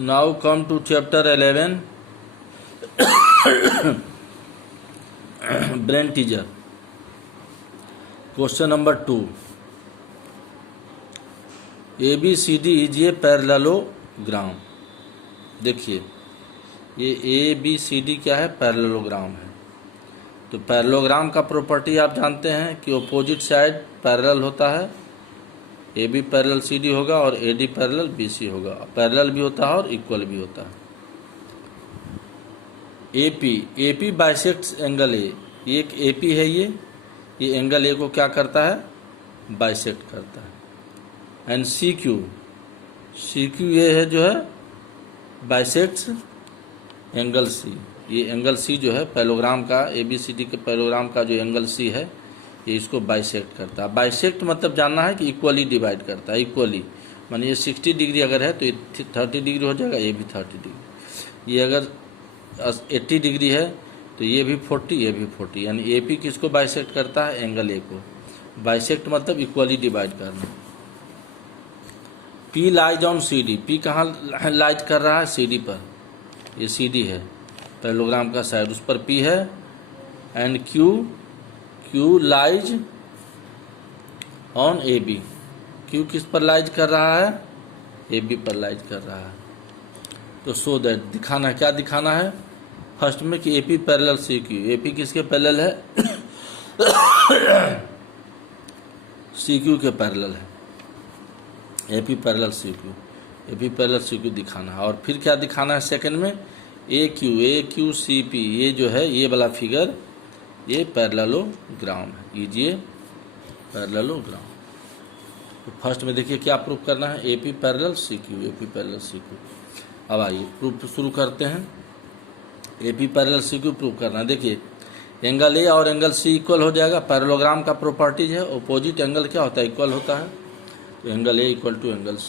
Now come to chapter 11, brain teaser. Question number 2. ABCD is a parallelogram. देखिए ये ABCD क्या है, parallelogram है। तो पैरेललोग्राम का प्रॉपर्टी आप जानते हैं कि अपोजिट साइड पैरेलल होता है, AB पैरेलल CD होगा और AD पैरेलल BC होगा। पैरेलल भी होता है और इक्वल भी होता है। AP बाइसेक्ट्स एंगल A, ये एक AP है, ये एंगल A को क्या करता है, बाइसेक्ट करता है। एंड CQ ये है जो है बाइसेक्ट्स एंगल C। ये एंगल C जो है पैरेललोग्राम का, ABCD के पैरेललोग्राम का जो एंगल C है ये इसको बाइसेक्ट करता है। बाइसेक्ट मतलब जानना है कि इक्वली डिवाइड करता है। इक्वली माने ये 60 डिग्री अगर है तो ये 30 डिग्री हो जाएगा, ये भी 30 डिग्री। ये अगर 80 डिग्री है तो ये भी 40, ये भी 40। यानी AP किसको बाइसेक्ट करता है, एंगल A को। बाइसेक्ट मतलब इक्वली डिवाइड करना। P lies on CD, P कहाँ लाइज कर रहा है, CD पर। ये CD है पैरेललोग्राम का साइड, उस पर P है। And Q lies on AB, Q किस पर लाइज कर रहा है, AB पर लाइज कर रहा है। तो सो दैट दिखाना, क्या दिखाना है फर्स्ट में कि AP पैरेलल CQ। AP किसके पैरेलल है, CQ के पैरेलल है। AP पैरेलल CQ दिखाना है। और फिर क्या दिखाना है सेकंड में, AQCP, ये जो है ये वाला फिगर ये पैरेललोग्राम है। लीजिए पैरेललोग्राम। तो फर्स्ट में देखिए क्या प्रूफ करना है, AP पैरेलल CQ। अब आइए प्रूफ शुरू करते हैं। AP पैरेलल CQ प्रूफ करना है। देखिए एंगल A और एंगल C इक्वल हो जाएगा। पैरेललोग्राम का प्रॉपर्टीज है, अपोजिट एंगल क्या होता है, इक्वल होता है। तो angle A equal to angle C।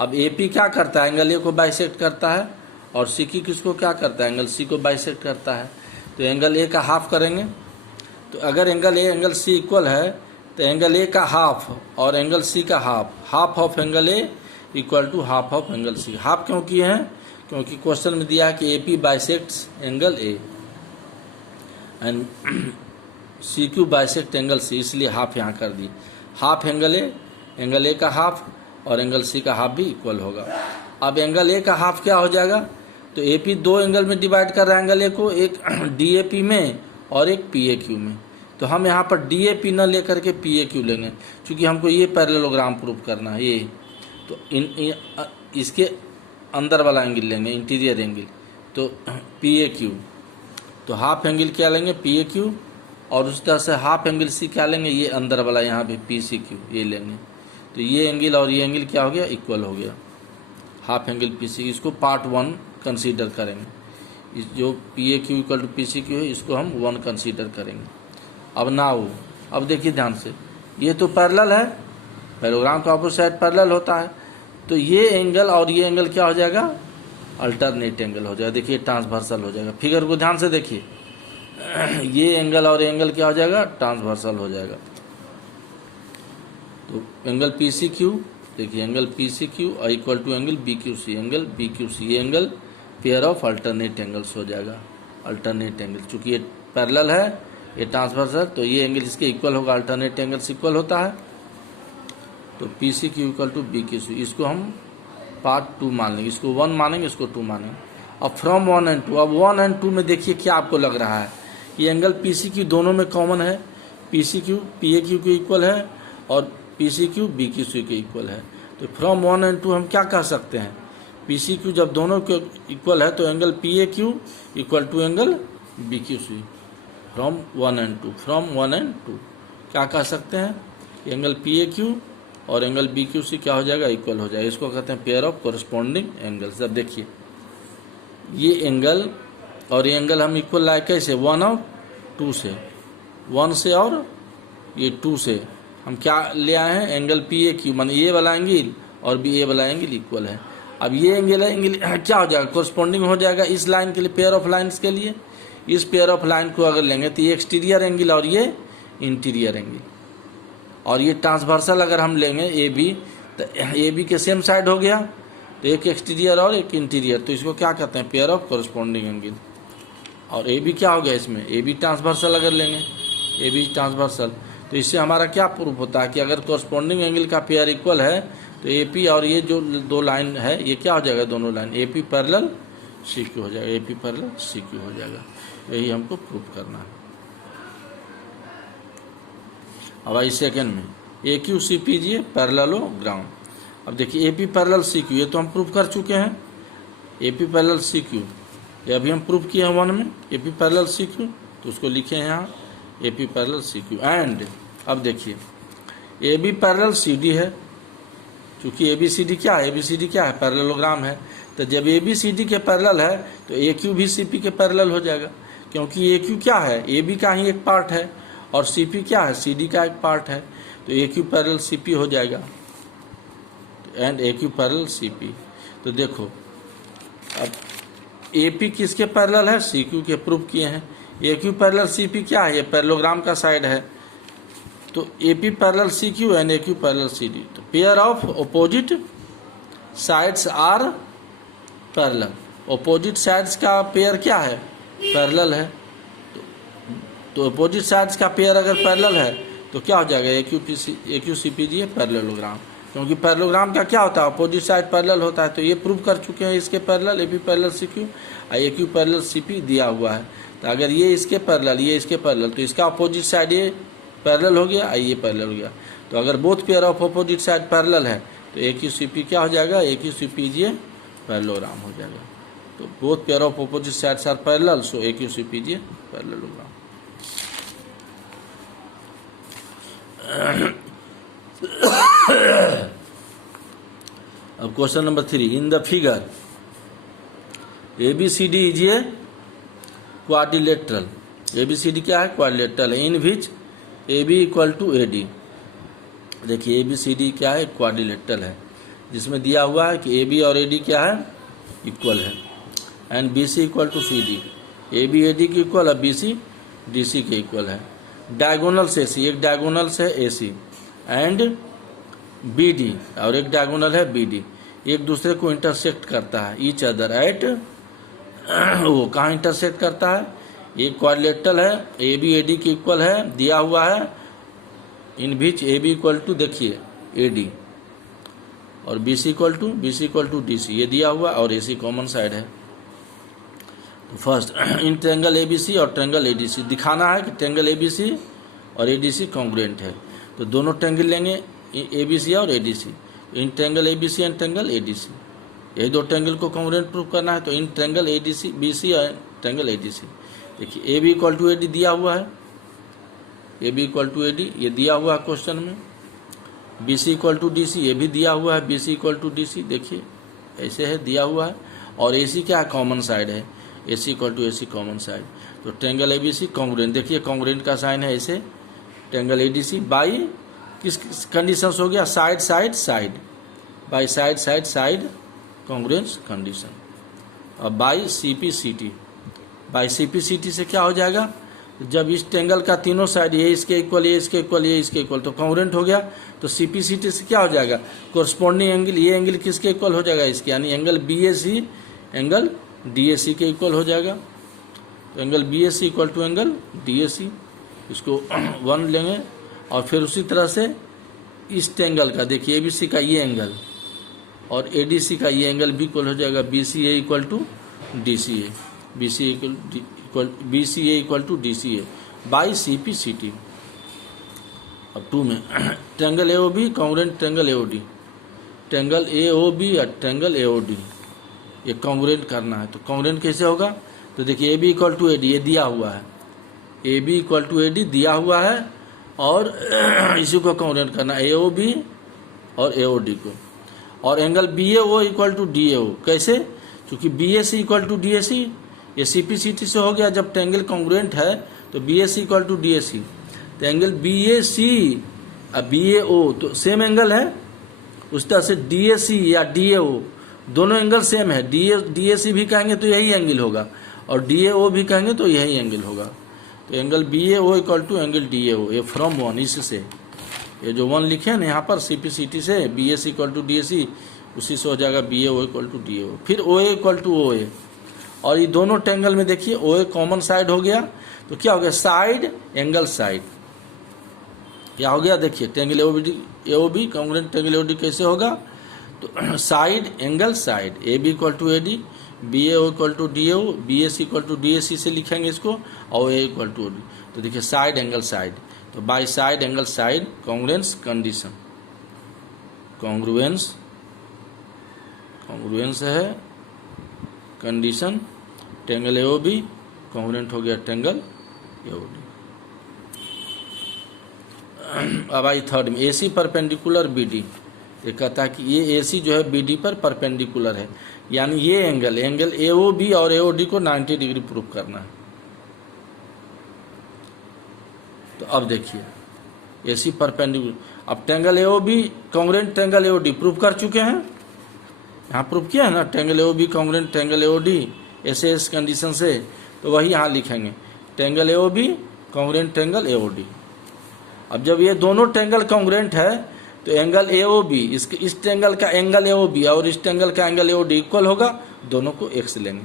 अब AP क्या करता है, एंगल A को बाइसेक्ट करता है, और CQ किसको क्या करता है, एंगल C को बाइसेक्ट करता है। तो एंगल A का हाफ करेंगे। तो अगर angle A angle C equal है तो एंगल A का हाफ और एंगल C का half of angle A equal to half of angle C। Half क्यों किए हैं, क्योंकि क्वेश्चन में दिया है कि AP bisects angle A and CQ bisect angle C, इसलिए हाफ यहाँ कर दी। हाफ एंगल A का हाफ और एंगल C का हाफ भी इक्वल होगा। अब एंगल A का हाफ क्या हो जाएगा, तो AP दो एंगल में डिवाइड कर रहा है एंगल A को, एक DAP में और एक PAQ में। तो हम यहाँ पर DAP न लेकर के PAQ लेंगे, क्योंकि हमको ये पैरेललोग्राम प्रूफ करना है। ये तो इसके अंदर वाला एंगल लेंगे, इंटीरियर एंगल, तो PAQ। तो हाफ एंगल क्या लेंगे, PAQ, और उस तरह से हाफ एंगल C क्या लेंगे, ये अंदर वाला यहाँ पे PCQ ये लेंगे। तो ये एंगल और ये एंगल क्या हो गया, इक्वल हो गया। हाफ एंगल PC, इसको पार्ट 1 कंसीडर करेंगे। इस जो PAQ इक्वल टू PCQ है इसको हम 1 कंसीडर करेंगे। अब देखिए ध्यान से, ये तो पैरेलल है, पैरेललोग्राम का अपोजिट साइड पैरेलल होता है। तो ये एंगल और ये एंगल क्या हो जाएगा, अल्टरनेट एंगल हो जाएगा। देखिए ट्रांसवर्सल हो जाएगा। फिगर को ध्यान से देखिए, ये एंगल और एंगल क्या हो जाएगा, ट्रांसवर्सल हो जाएगा। तो एंगल PCQ, देखिए angle PCQ equal to angle BQC, angle BQC, ये angle pair of alternate angles हो जाएगा। अल्टरनेट एंगल, चूंकि ये पैरेलल है, ये ट्रांसवर्सल, तो ये एंगल इसके इक्वल होगा, अल्टरनेट एंगल्स इक्वल होता है। तो PCQ इक्वल टू BQC, इसको हम पार्ट 2 मान लेंगे, इसको 1 मानेंगे, इसको 2 मानेंगे। अब फ्रॉम 1 एंड 2, अब 1 एंड 2 में देखिए क्या आपको लग रहा है, ये एंगल PCQ दोनों में कॉमन है। PCQ PAQ के इक्वल है और PCQ BQC के इक्वल है। तो फ्रॉम 1 एंड 2 हम क्या कह सकते हैं, PCQ जब दोनों के इक्वल है तो angle PAQ equal to angle BQC। From 1 and 2 क्या कह सकते हैं, एंगल PAQ और एंगल BQC क्या हो जाएगा, इक्वल हो जाएगा। इसको कहते हैं पेयर ऑफ कोरस्पॉन्डिंग एंगल्स। अब देखिए ये एंगल और ये एंगल हम इक्वल लाए कैसे, 1 और 2 से, 1 से और ये 2 से हम क्या ले आए हैं, एंगल PAQ, माने ये वाला एंगल और ये वाला एंगल इक्वल है। अब ये एंगल क्या हो जाएगा, कोरस्पॉन्डिंग हो जाएगा इस लाइन के लिए, पेयर ऑफ लाइन्स के लिए। इस पेयर ऑफ लाइन को अगर लेंगे तो ये एक्सटीरियर एंगल और ये इंटीरियर एंगल, और ये ट्रांसवर्सल अगर हम लेंगे AB, तो AB के सेम साइड हो गया। तो एक एक्सटीरियर और एक इंटीरियर, तो इसको क्या कहते हैं, पेयर ऑफ कॉरस्पॉन्डिंग एंगल। और ए बी क्या हो गया इसमें, ए बी ट्रांसवर्सल अगर लेंगे, ए बी ट्रांसवर्सल, तो इससे हमारा क्या प्रूफ होता है कि अगर कॉरस्पॉन्डिंग एंगल का पेयर इक्वल है तो ए पी और ये जो दो लाइन है ये क्या हो जाएगा, दोनों line A P parallel C Q हो जाएगा, A P parallel C Q हो जाएगा। यही हमको प्रूफ करना है। अब आई सेकेंड में ए क्यू सी पी जी पैरेललोग्राम। अब देखिए A P parallel C Q, ये तो हम प्रूफ कर चुके हैं, A P parallel C Q ये अभी हम प्रूफ किए हैं 1 में, A P parallel C Q, तो उसको लिखे हैं यहाँ A P parallel C Q. And अब देखिए A B parallel C D है, क्योंकि ए बी सी डी क्या है, ए बी सी डी क्या है, पैरेललोग्राम है, तो जब ए बी सी डी के पैरेलल है तो ए क्यू भी सी पी के पैरेलल हो जाएगा, क्योंकि ए क्यू क्या है, ए बी का ही एक पार्ट है और सी पी क्या है, सी डी का एक पार्ट है, तो A Q parallel C P हो जाएगा। And A Q parallel C P, तो देखो अब ए पी किसके पैरेलल है, सी क्यू के, प्रूफ किए हैं। A Q parallel C P क्या है, ये पैरेललोग्राम का साइड है, तो A P parallel C Q and A Q parallel C D, तो pair of opposite sides are parallel, opposite sides का पेयर क्या है, पैरेलल है, तो ऑपोजिट साइड्स का पेयर अगर पैरेलल है तो क्या हो जाएगा, ए क्यू सी पी जी है पैरेललोग्राम, क्योंकि पैरेललोग्राम का क्या होता है, अपोजिट साइड पैरेलल होता है, तो ये प्रूव कर चुके हैं इसके parallel, A P parallel C Q और A Q parallel C P दिया हुआ है, तो अगर ये इसके पैरेलल ये इसके पैरेलल, तो इसका अपोजिट साइड ये पैरेलल हो गया, ये पैरेलल हो गया, तो अगर both pair of opposite side parallel है तो ए क्यू सी पी क्या हो जाएगा, ए क्यू सी पी जी पैरेललोग्राम हो जाएगा। तो both pair of opposite sides are parallel, so A Q C P जी पैरेललोग्राम। अब question number 3, in the figure A B C D is a quadrilateral, A B C D क्या है, quadrilateral है, in which A B equal to A D. देखिए A B C D क्या है, quadrilateral है, जिसमें दिया हुआ है कि ए बी और ए डी क्या है, इक्वल है, and B C equal to C D, A B A D के इक्वल है, बी सी डी सी के इक्वल है, डायगोनल से सी, एक डायगोनल से A C and B D और एक डायगोनल है बी डी, एक दूसरे को इंटरसेक्ट करता है, ईच अदर एट, वो कहाँ इंटरसेक्ट करता है, ये क्वाड्रिलेटरल है, ए बी ए डी के इक्वल है, दिया हुआ है, इन बीच ए बी इक्वल टू देखिए ए डी और B C equal to D C, ये दिया हुआ और ए सी कॉमन साइड है। तो first in triangle A B C और ट्रेंगल ए डी सी दिखाना है कि ट्रेंगल ए बी सी और ए डी सी कॉन्ग्रुएंट है, तो दोनों ट्रेंगल लेंगे ए बी सी और A D C, in triangle A B C and triangle A D C, यही दो ट्रेंगल को कॉन्ग्रुएंट प्रूव करना है, तो in triangle A D C B C और ट्रेंगल ए डी सी। देखिए A B equal to A D दिया हुआ है, A B equal to A D ये दिया हुआ है क्वेश्चन में, B C equal to D C ये भी दिया हुआ है, B C equal to D C देखिए ऐसे है दिया हुआ है, और ए सी क्या है, कॉमन साइड है, A C equal to A C common side, तो triangle A B C congruent, देखिए कॉन्ग्रुएंट का साइन है ऐसे, triangle A D C by किस कंडीशन हो गया, side side side, by side side side congruence condition, और by C P C T, by C P C T से क्या हो जाएगा, जब इस ट्रेंगल का तीनों साइड ये इसके इक्वल ये इसके इक्वल ये इसके इक्वल, तो कॉन्ग्रुएंट हो गया, तो सी पी सी टी से क्या हो जाएगा, कोरस्पॉन्डिंग एंगल, ये एंगल किसके इक्वल हो जाएगा इसके, यानी angle B A C angle D A C के इक्वल हो जाएगा, तो angle B A C equal to angle D A C, इसको 1 लेंगे, और फिर उसी तरह से इस ट्रेंगल का देखिए ए बी सी का ये एंगल और ए डी सी का ये एंगल भी इक्वल हो जाएगा, B C A equal to D C A, B C A equal to D C A by C P C T. अब 2 में triangle A O B congruent triangle A O D, triangle A O B और triangle A O D ये congruent करना है, तो congruent कैसे होगा, तो देखिए A B equal to A D ये दिया हुआ है, A B equal to A D दिया हुआ है, और इसी को कॉन्ग्रुएंट करना ए ओ बी और ए ओ डी को, और angle B A O equal to D A O, कैसे, क्योंकि B A C equal to D A C, ये सी पी सी टी से हो गया, जब ट्रेंगल कॉन्ग्रुएंट है तो B A C equal to D A C, तो एंगल बी ए सी और बी ए ओ तो सेम एंगल है, उस तरह से डी ए सी या डी ए ओ दोनों एंगल सेम है, डी ए सी भी कहेंगे तो यही एंगल होगा, और डी ए ओ भी कहेंगे तो यही एंगल होगा, तो angle B A O equal to angle D A O, ये फ्रॉम 1 इससे, ये जो 1 लिखे हैं ना यहाँ पर सी पी सी टी से, B A C equal to D A C उसी से हो जाएगा B A O equal to D A O. फिर ओ ए इक्वल टू ओ ए, और ये दोनों ट्रायंगल में देखिए ओ ए कॉमन साइड हो गया, तो क्या हो गया साइड एंगल साइड, क्या हो गया देखिए triangle A O B congruent triangle A O D कैसे होगा, तो side angle side, A B equal to A D, B A O equal to D A O, B A C equal to D A C से लिखेंगे इसको, और A equal to O D. तो देखिए side angle side, तो by side angle side congruence condition, congruence है condition, triangle A O B congruent हो गया ट्रायंगल ए ओ डी। अब आई थर्ड में, ए सी परपेंडिकुलर बी डी, ये कहता है कि ये ए सी जो है बी डी पर परपेंडिकुलर है, यानी ये एंगल ए ओ बी और ए ओ डी को 90 डिग्री प्रूव करना है। तो अब देखिए ए सी परपेंडिकुलर, अब triangle A O B congruent triangle A O D prove कर चुके हैं, यहाँ प्रूव किया है ना, triangle A O B congruent triangle A O D ऐसे इस कंडीशन से, तो वही यहाँ लिखेंगे triangle A O B congruent triangle A O D. अब जब ये दोनों ट्रायंगल कॉन्ग्रुएंट है तो एंगल ए ओ बी, इस ट्रायंगल का एंगल ए ओ बी और इस ट्रायंगल का angle A O D equal होगा, दोनों को एक्स लेंगे।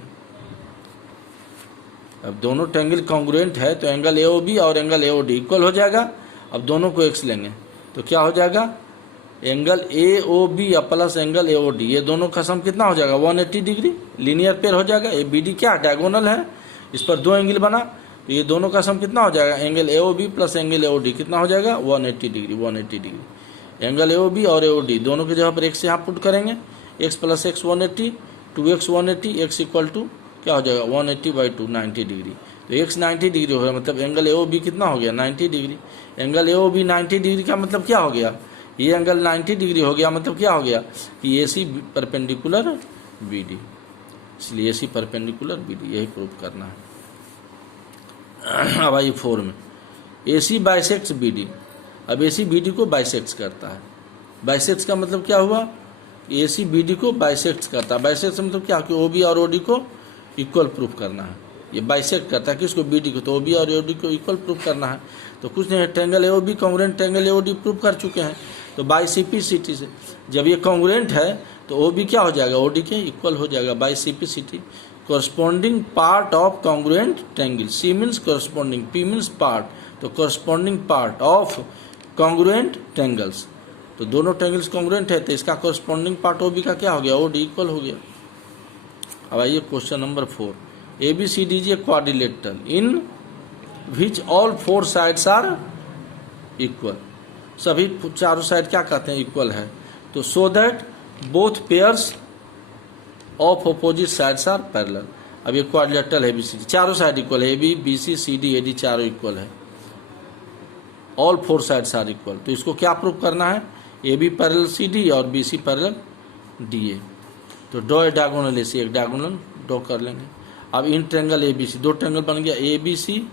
अब दोनों ट्रायंगल कॉन्ग्रुएंट है तो एंगल ए ओ बी और angle A O D equal हो जाएगा, अब दोनों को एक्स लेंगे तो क्या हो जाएगा angle A O B plus angle A O D, ये दोनों का सम कितना हो जाएगा 180 डिग्री, लीनियर पेयर हो जाएगा। ए बी डी क्या डायगोनल है, इस पर दो एंगल बना, तो ये दोनों का सम कितना हो जाएगा angle A O B plus angle A O D कितना हो जाएगा 180 degree, 180 degree. Angle A O B और ए ओ डी दोनों की जगह पर एक्स यहाँ पुट करेंगे, x plus x 180, 2x 180, x equal to क्या हो जाएगा 180/2 90 डिग्री। तो एक्स 90 डिग्री हो गया, मतलब एंगल ए ओ बी कितना हो गया 90 degree. Angle A O B 90 degree का मतलब क्या हो गया, ये एंगल 90 डिग्री हो गया, मतलब क्या हो गया कि ए सी परपेंडिकुलर बी डी, इसलिए ए सी परपेंडिकुलर बी डी, यही प्रूव करना है। अब आइए 4 में, ए सी बाइसेक्ट्स बी डी। अब ए सी बी डी को बाइसेक्ट्स करता है, बाइसेक्ट्स का मतलब क्या हुआ, ए सी बी डी को बाइसेक्ट्स करता है। बाइसेक्ट्स मतलब क्या कि ओ बी और ओ डी को इक्वल प्रूफ करना है, ये बाइसेक्ट करता है किसको बी डी को, तो ओ बी और ओ डी को इक्वल प्रूफ करना है। तो कुछ नहीं है, triangle A O B congruent triangle A O D prove कर चुके हैं, तो बाई सिम्प्लिसिटी से जब ये कॉन्ग्रुएंट है तो ओ बी क्या हो जाएगा ओ डी के इक्वल हो जाएगा by simplicity. Corresponding part of congruent triangle, C means corresponding, P means part, तो corresponding part of congruent triangles, तो दोनों ट्रायंगल्स कॉन्ग्रुएंट है तो इसका कोरस्पॉन्डिंग पार्ट ओ बी का क्या हो गया ओ डी इक्वल हो गया। अब आइए question number 4, A B C D is a quadrilateral in which all 4 sides are equal, सभी चारों साइड क्या कहते हैं इक्वल है, तो so that both pairs of opposite sides are parallel. अब ये क्वाड्रिलेटरल है, बी चारों साइड इक्वल है, A B B C C D A D चारों इक्वल है, ऑल 4 साइड्स आर इक्वल। तो इसको क्या प्रूव करना है, A B parallel C D और B C parallel D A. तो ड्रॉ ए डायगोनल, ऐसे एक डायगोनल ड्रॉ कर लेंगे। अब इन ट्रायंगल ए बी सी, दो ट्रायंगल बन गया ए बी सी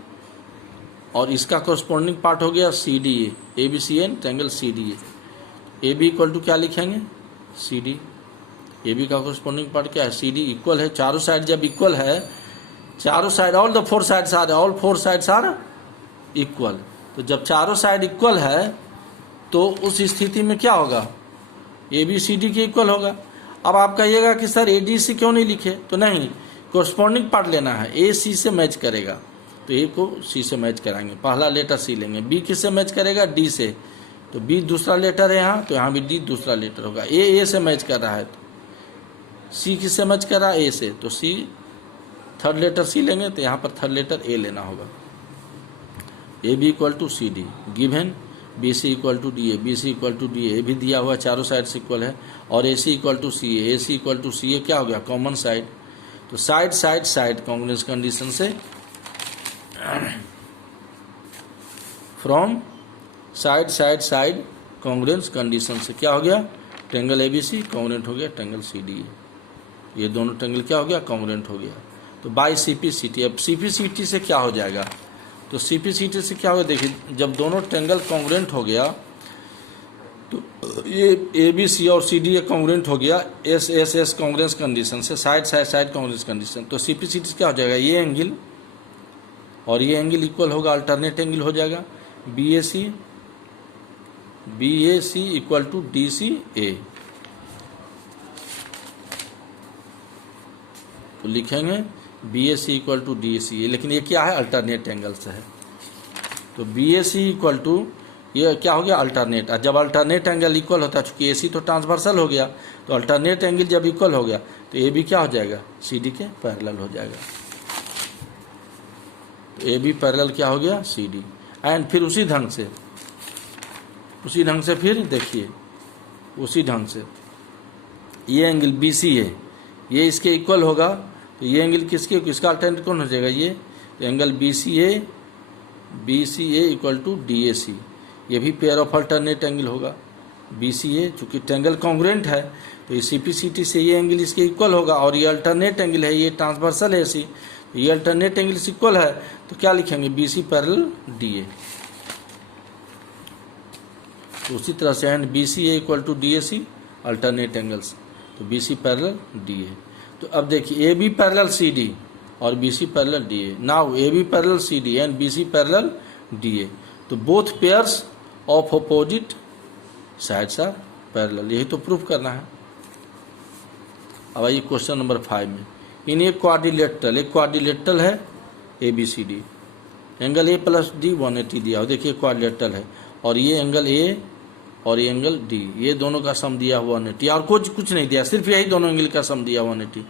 और इसका कोरस्पॉन्डिंग पार्ट हो गया C D A B C N triangle C D A B equal to क्या लिखेंगे सी डी, ए बी का कोरस्पॉन्डिंग पार्ट क्या है सी डी इक्वल है, चारों साइड जब इक्वल है, चारों side all the 4 sides are, all 4 sides are equal. तो जब चारों साइड इक्वल है तो उस स्थिति में क्या होगा ए बी सी डी के इक्वल होगा। अब आप कहिएगा कि सर ए डी सी क्यों नहीं लिखे, तो नहीं, कोरस्पॉन्डिंग पार्ट लेना है, ए सी से मैच करेगा तो ए को सी से मैच कराएंगे, पहला लेटर सी लेंगे, बी किससे मैच करेगा डी से, तो बी दूसरा लेटर है यहाँ, तो यहाँ भी डी दूसरा लेटर होगा, ए से मैच कर रहा है तो सी किससे मैच कर रहा है ए से, तो सी थर्ड लेटर सी लेंगे, तो यहाँ पर थर्ड लेटर ए लेना होगा। A B equal to C D given, B C equal to D A, B C equal to D A भी दिया हुआ, चारों साइड से इक्वल है, और A C equal to C A C equal to C A क्या हो गया कॉमन साइड, तो side side side congruence condition से from side side side congruence condition से क्या हो गया triangle A B C congruent हो गया ट्रायंगल सी डी, ये दोनों ट्रायंगल क्या हो गया कॉन्ग्रुएंट हो गया। तो by C P C T, अब सी पी सी टी से क्या हो जाएगा, तो सी पी सी टी से क्या होगा, देखिए जब दोनों ट्रायंगल कॉन्ग्रुएंट हो गया तो ये ए बी सी और सी डी ए कॉन्ग्रुएंट हो गया S S S congruence condition से, side side side congruence condition, तो सी पी सी टी क्या हो जाएगा, ये एंगल और ये एंगल इक्वल होगा, अल्टरनेट एंगल हो जाएगा B A C equal to D C A, तो लिखेंगे B A C equal to D A C, लेकिन ये क्या है, अल्टरनेट एंगल से है। तो B A C equal to ये क्या हो गया, अल्टरनेट। जब अल्टरनेट एंगल इक्वल होता है, चूंकि ए सी तो ट्रांसवर्सल हो गया, तो अल्टरनेट एंगल जब इक्वल हो गया तो ए बी क्या हो जाएगा, सी डी के पैरेलल हो जाएगा। तो ए बी पैरेलल क्या हो गया, सी डी। एंड फिर उसी ढंग से फिर देखिए, उसी ढंग से ये एंगल बी सी है, ये इसके इक्वल होगा, तो ये एंगल किसका अल्टरनेट कौन हो जाएगा, ये angle B C A equal to D A C, ये भी पेयर ऑफ अल्टरनेट एंगल होगा। बी सी ए चूँकि ट्रायंगल कॉन्ग्रुएंट है, तो सी पी सी टी से ये एंगल इसके इक्वल होगा, और ये अल्टरनेट एंगल है, ये ट्रांसवर्सल है सी, तो ये अल्टरनेट एंगल से इक्वल है, तो क्या लिखेंगे, B C parallel D A. तो उसी तरह से and B C A equal to D A C alternate angles, तो B C parallel D A. तो अब देखिए A B parallel C D और B C parallel D A. Now A B parallel C D and B C parallel D A, तो both pairs of opposite sides are parallel, यही तो proof करना है। अब आइए क्वेश्चन नंबर 5 में, इन एक क्वाड्रिलेटरल है A B C D, angle A plus D 180 दिया हो, देखिए क्वाड्रिलेटरल है, और ये एंगल ए और ये एंगल डी, ये दोनों का सम दिया हुआ 180, और कुछ नहीं दिया, सिर्फ यही दोनों एंगल का सम दिया 180।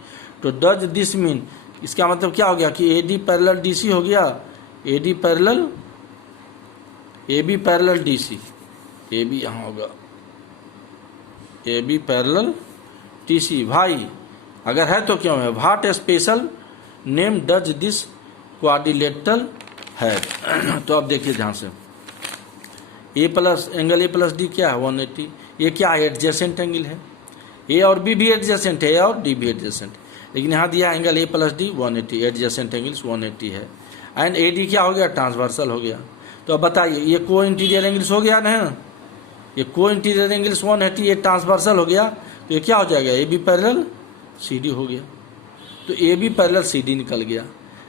तो डज दिस मीन, इसका मतलब क्या हो गया कि A D parallel D C हो गया, A D parallel A B parallel D C, A B यहाँ होगा, A B parallel T C. भाई अगर है तो क्यों है, what special name does this quadrilateral है। तो अब देखिए ध्यान से, एंगल ए प्लस डी क्या है 180, ये क्या है, एडजेसेंट एंगल है, ए और बी भी एडजेसेंट है, ए और डी भी एडजेसेंट, लेकिन यहाँ दिया angle A plus D 180, adjacent angles 180 है, एंड ए डी क्या हो गया, ट्रांसवर्सल हो गया। तो अब बताइए ये को इंटीरियर एंगल्स हो गया ना, ये को इंटीरियर एंगल्स 180, ये ट्रांसवर्सल हो गया, तो ये क्या हो जाएगा, A B parallel C D हो गया। तो A B parallel C D निकल गया,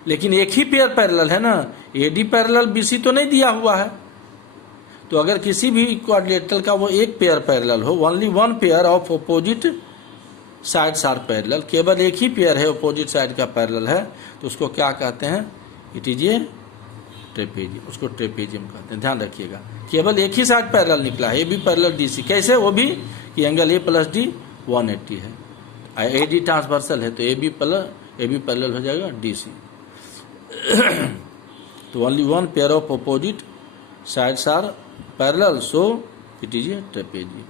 लेकिन एक ही पेयर पैरेलल है ना, A D parallel B C तो नहीं दिया हुआ है। तो अगर किसी भी क्वाड्रिलेटरल का वो एक पेयर पैरेलल हो, only one pair of opposite sides are parallel, केवल एक ही पेयर है अपोजिट साइड का पैरेलल है, तो उसको क्या कहते हैं, इट इज ए ट्रेपेजियम, उसको ट्रेपेजियम कहते हैं। ध्यान रखिएगा, केवल एक ही साइड पैरेलल निकला है, A B parallel D C, कैसे, वो भी कि एंगल ए प्लस डी 180 है, ए डी ट्रांसवर्सल है, तो ए बी पैरेलल हो जाएगा डी सी। तो only one pair of opposite sides are parallel, so it is a trapezium.